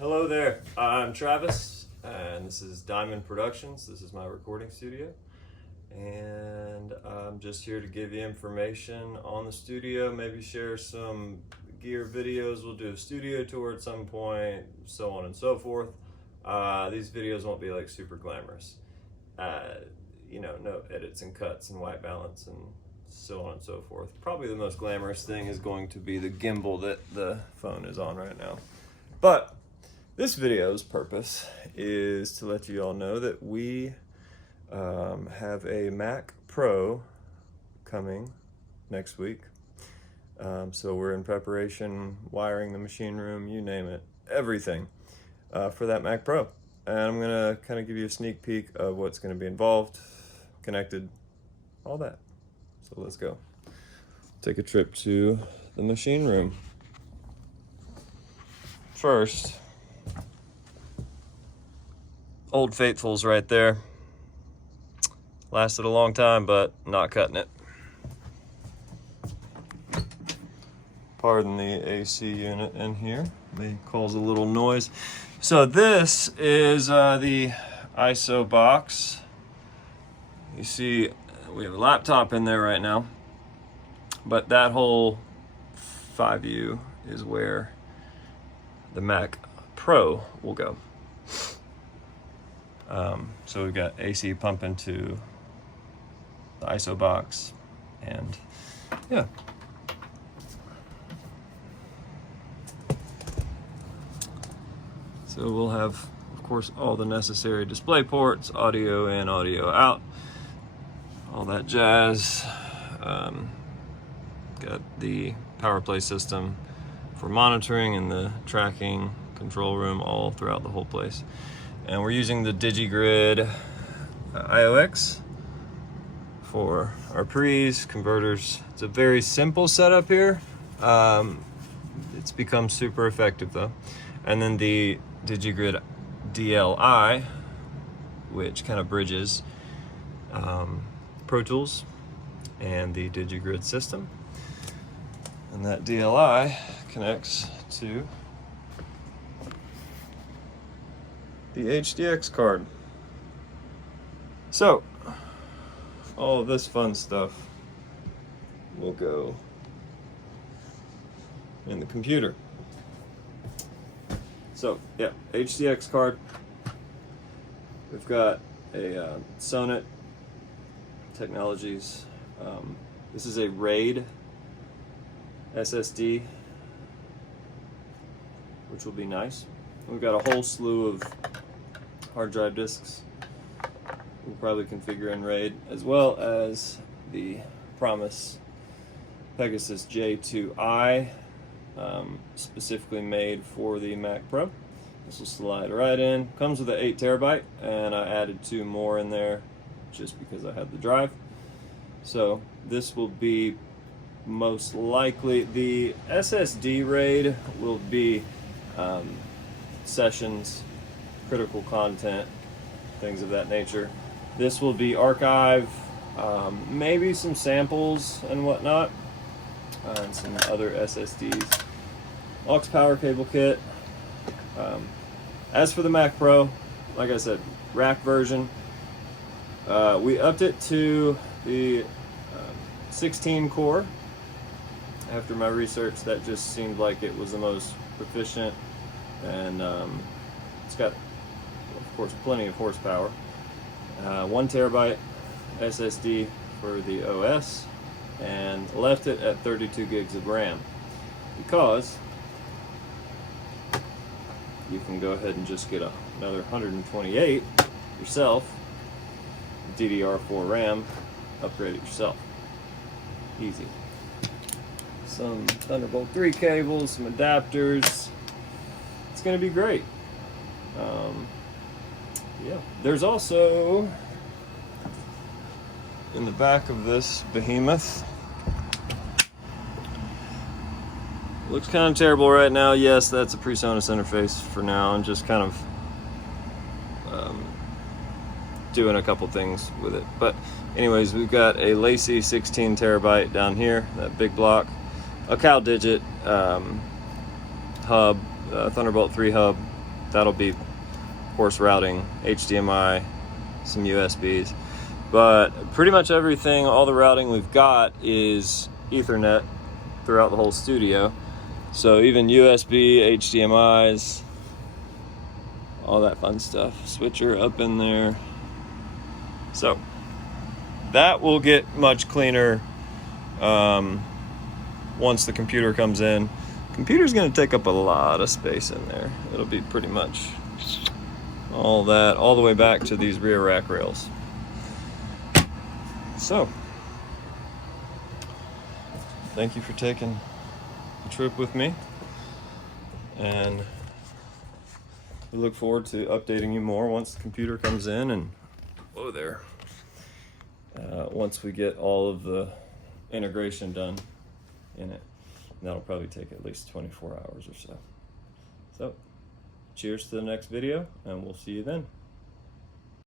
Hello there, I'm Travis, and this is Diamond Productions. This is my recording studio, and I'm just here to give you information on the studio, maybe share some gear videos. We'll do a studio tour at some point, so on and so forth. These videos won't be like super glamorous. No edits and cuts and white balance and so on and so forth. Probably the most glamorous thing is going to be the gimbal that the phone is on right now. But this video's purpose is to let you all know that we have a Mac Pro coming next week. So we're in preparation, wiring the machine room, you name it, everything for that Mac Pro. And I'm gonna kind of give you a sneak peek of what's gonna be involved, connected, all that. So let's go. Take a trip to the machine room. First, Old Faithful's right there. Lasted a long time, but not cutting it. Pardon the AC unit in here. It causes a little noise. So this is the ISO box. You see, we have a laptop in there right now, but that whole 5U is where the Mac Pro will go. So we've got AC pumping to the ISO box, and yeah. So we'll have, of course, all the necessary display ports, audio in, audio out, all that jazz. Got the power play system for monitoring and the tracking control room all throughout the whole place. And we're using the DigiGrid IOX for our pre's, converters. It's a very simple setup here. It's become super effective though. And then the DigiGrid DLI, which kind of bridges Pro Tools and the DigiGrid system. And that DLI connects to the HDX card. So, all of this fun stuff will go in the computer. So, yeah, HDX card. We've got a Sonnet Technologies. This is a RAID SSD, which will be nice. We've got a whole slew of hard drive disks. We'll probably configure in RAID, as well as the Promise Pegasus J2i, specifically made for the Mac Pro. This will slide right in. Comes with an 8 terabyte, and I added 2 more in there just because I had the drive. So this will be most likely, the SSD RAID will be sessions, critical content, things of that nature. This will be archive, maybe some samples and whatnot, and some other SSDs. Aux power cable kit. As for the Mac Pro, like I said, rack version. We upped it to the 16 core. After my research, that just seemed like it was the most proficient, and it's got, of course, plenty of horsepower. 1 terabyte SSD for the OS, and left it at 32 gigs of RAM because you can go ahead and just get another 128 yourself, DDR4 RAM, upgrade it yourself. Easy. Some Thunderbolt 3 cables, some adapters. It's going to be great. Yeah. There's also, in the back of this behemoth, looks kind of terrible right now. Yes, that's a PreSonus interface for now, and just kind of doing a couple things with it. But anyways, we've got a Lacy 16 terabyte down here, that big block. A CalDigit hub, Thunderbolt 3 hub that'll be, of course, routing HDMI, some USBs. But pretty much everything, all the routing we've got is Ethernet throughout the whole studio. So even USB, HDMIs, all that fun stuff. Switcher up in there. So that will get much cleaner once the computer comes in. Computer's gonna take up a lot of space in there. It'll be pretty much all that, all the way back to these rear rack rails. So, thank you for taking the trip with me, and we look forward to updating you more once the computer comes in, and whoa there, once we get all of the integration done in it. And that'll probably take at least 24 hours or so. So, cheers to the next video, and we'll see you then.